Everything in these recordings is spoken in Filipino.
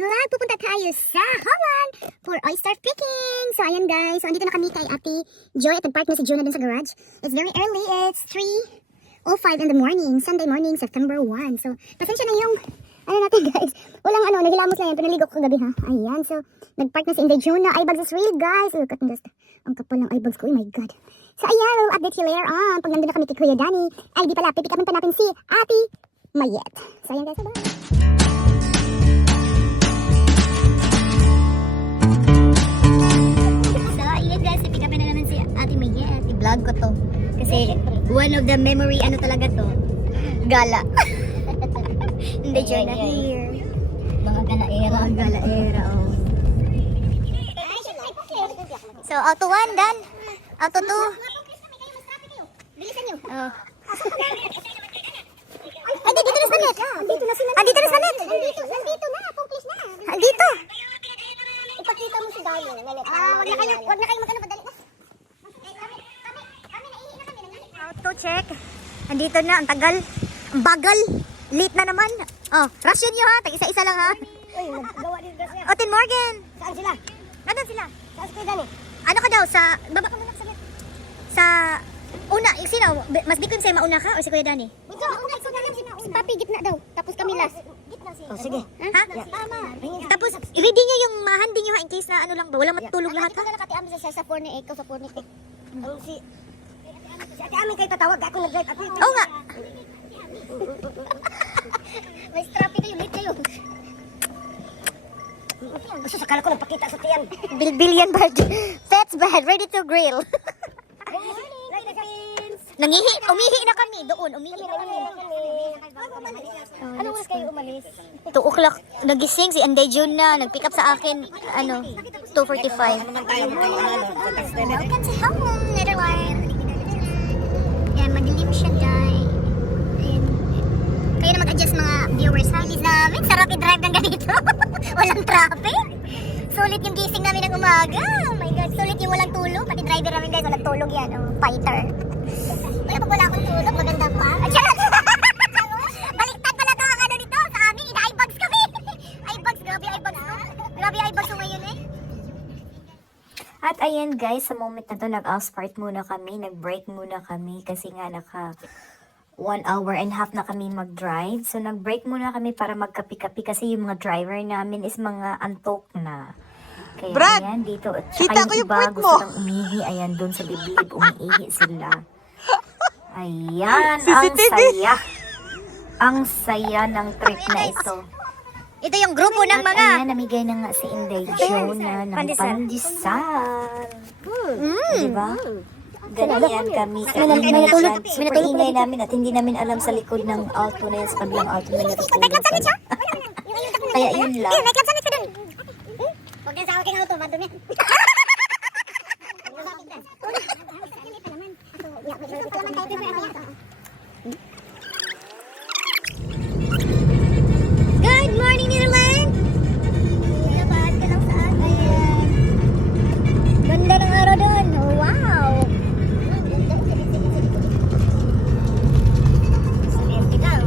vlog, pupunta tayo sa Holland for oyster picking. So ayan guys, so andito na kami kay Ate Joy at nag-park na si Jonah dun sa garage. It's very early, it's 3:05 in the morning, Sunday morning, September 1. So pasensya na yung, natin guys, walang naghilamos lang yan, pinaligo ko kagabi ha. Ayan, so nag-park na si Inday Jonah. Eyebags is real guys, look at this. Ang kapal ng eyebags ko, oh my god. So ayan, we'll update you later on. Pag nandun na kami kay Kuya Danny, ay di pala, pipick upin pa natin si Ate Mayet. So ayan guys, bye. Vlog ko to kasi one of the memory talaga to gala. Hindi Jonah here mga gala-era oh. So auto 1 done, auto 2 bilisan nyo oh. Ay dito na sanit, dito na sanit, nandito na, accomplish na dito. Ipakita mo si Dali wag na kayo magkano madali na. Auto check. Andito na, ang tagal. Ang bagal. Late na naman. Oh, rush yun nyo ha. Tag-isa-isa lang ha. Uy, gawa din kasi. Oh, Tin Morgan. Saan sila? Nandun sila. Saan si Kuya Danny? Ano ka daw? Sa, baba ka muna saglit. Sa, una, sino? Mas bigyan sa'yo mauna ka o si Kuya Danny? Ito, Si Papi, gitna daw. Tapos kami last. Oh, sige. Ha? Tama. Tapos, ready nyo yung mahandi nyo ha in case na ano lang ba? Walang matulog lahat ha? Ikaw na nakatiam sa porne, ikaw sa porne ko. Si Ate Amin kayo tatawag, ako nag-drive. Oo nga. May strappy kayo, late kayo. Gusto sa kala ko nagpakita sa tiyan. Bilbillion bird. Pets bed, ready to grill. Umihi na kami doon. Umihi na kami. Anong oras kayo umalis? 2 o'clock nagising si Inday Jonah, nag-pick up sa akin 2:45. Welcome to home, Netherlands. Yan, madilim siya guys. Ayan. Kayo na mag-adjust mga viewers ha. Bilis namin, sarap i-drive ng ganito. Walang traffic. Sulit yung gising namin ng umaga. Oh my god, sulit yung walang tulog. Pati driver namin guys, walang tulog yan. Oh, fighter. Kaya pag wala akong tulog, maganda pa. Baliktad pala to ang nito sa amin. Ina-eyebags kami. Eyebags, grabe eyebags. Grabe eyebags ngayon eh. At ayan guys, sa moment na to, nag-off-part muna kami, nag-break muna kami kasi nga naka 1 hour and half na kami mag-drive. So nag-break muna kami para magkapi-kapi kasi yung mga driver namin is mga antok na. Kaya Brad, ayan, dito. At kita ko yung puwet mo. gusto lang umihi. Ayan, doon sa biblib, umiihi sila. Ayan, ang CCTV. saya. Ang saya ng trip na ito. Ito yung grupo ng At mga ayan, namigay na nga si Inday Jonah ng pandesal. Diba? Ganyan kami. May natulog. Super ingay namin at hindi namin alam sa likod ng auto na yan, sa kabilang auto na natutulog. Kaya yun lang. May club summit ka dun. Huwag yan sa aking auto, madumi. Good morning, Netherlands! Labad ka lang sa akin. Ganda ng araw doon. Wow! Swerte lang.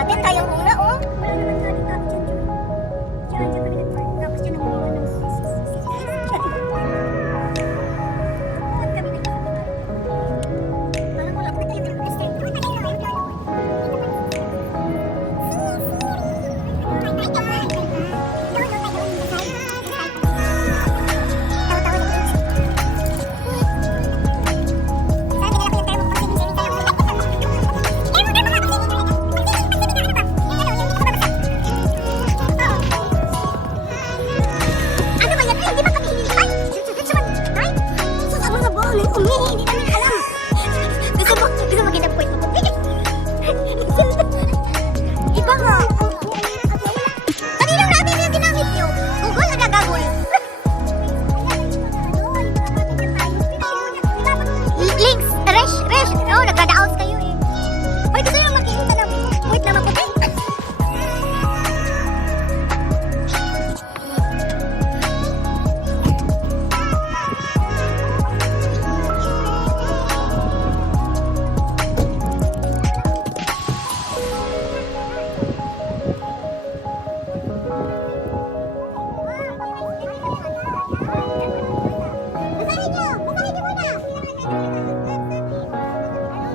natin. Tayong muna, oh. Wala naman nga dito ako dyan. Diyan kami nag-park. Tapos dyan ang mga ng Ba't kami nagkakapit? Parang wala pa tayo nag-present. Ano ba yan? Ay, hindi ba kami hinintay? Diretso man, right? Sus, ang mga buong umihi, hindi namin alam. Gusto mo ginag-point mo? Iba nga. Kaninang namin yung ginamit nyo? Google o nagagol? Links! Resh! Oo, nagkada-out kayo eh. Hoy, gusto nyo magkikita ng point na maputi?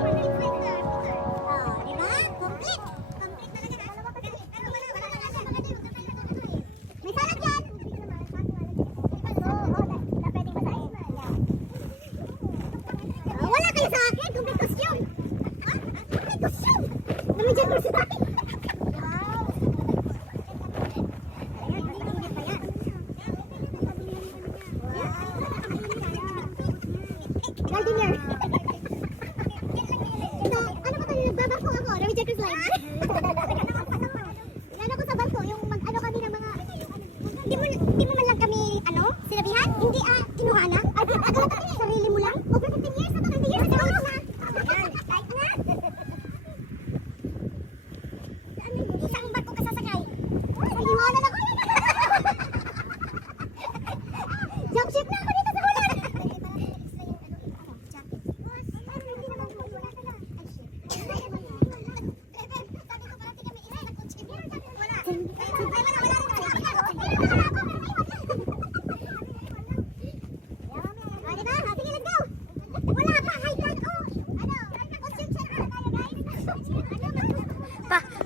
Basahin niyo muna. Diba? Complete talaga. May salat yan. Wala kayo sa akin. Complete costume. Complete costume. Dami dyan ko sa akin. Gardiner. Ito, ano ba ito? Nagbabangko ako. Rami Jackers Line. Ano ko sa bangko, yung mag-ano kami ng mga... Hindi mo man lang kami, sinabihan? Hindi, kinuha na? Sarili mo lang? Over 15 years na to, 20 years na to. Isang barko ka sasakay. Iwanan ako. Jump ship na ako dito sa ulan.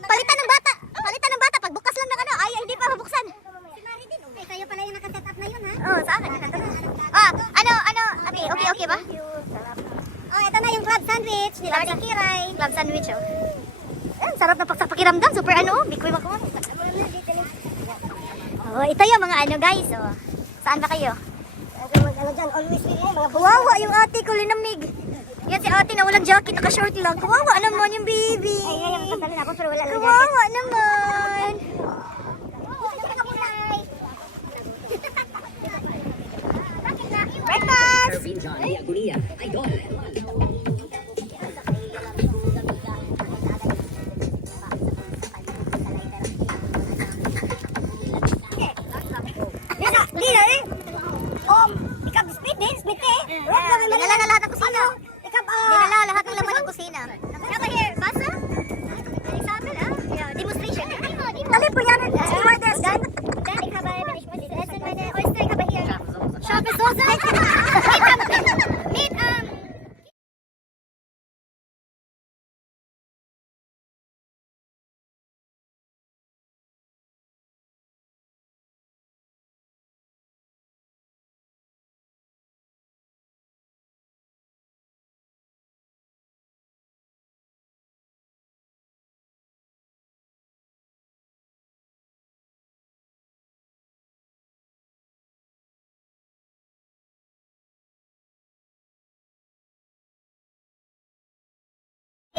Palitan ng bata! Palitan ng bata! Pagbukas lang ng ay, hindi pa mabuksan. Ay, kayo pala yung nakaset up na yun, ha? Oo, sa akin. Abi, okay ba? Oh, ito na yung club sandwich. Nila si Kiray. Club sandwich, oh. Sarap na pakiramdam. Super bikoy makuha. Oh, ito yung mga guys, oh. Saan ba kayo? Always mga kawawa yung ate ko, linamig. Yan si ate na walang jacket, naka-short lang. Kawawa naman yung baby. Ay, ngayon, pasalin ako, pero wala lang jacket. Kawawa naman. Breakfast! Perbincangan ni Agonia. Idol. Dinala na lahat ng kusina. Dinala lahat ng laman ng kusina. Come here, basa? Example, yeah, demonstration. Dali po yan. Stewardess. Then, ik habe essen meine Oyster, ich habe hier scharfe Soße. Mit,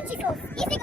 Kimchi sauce. Easy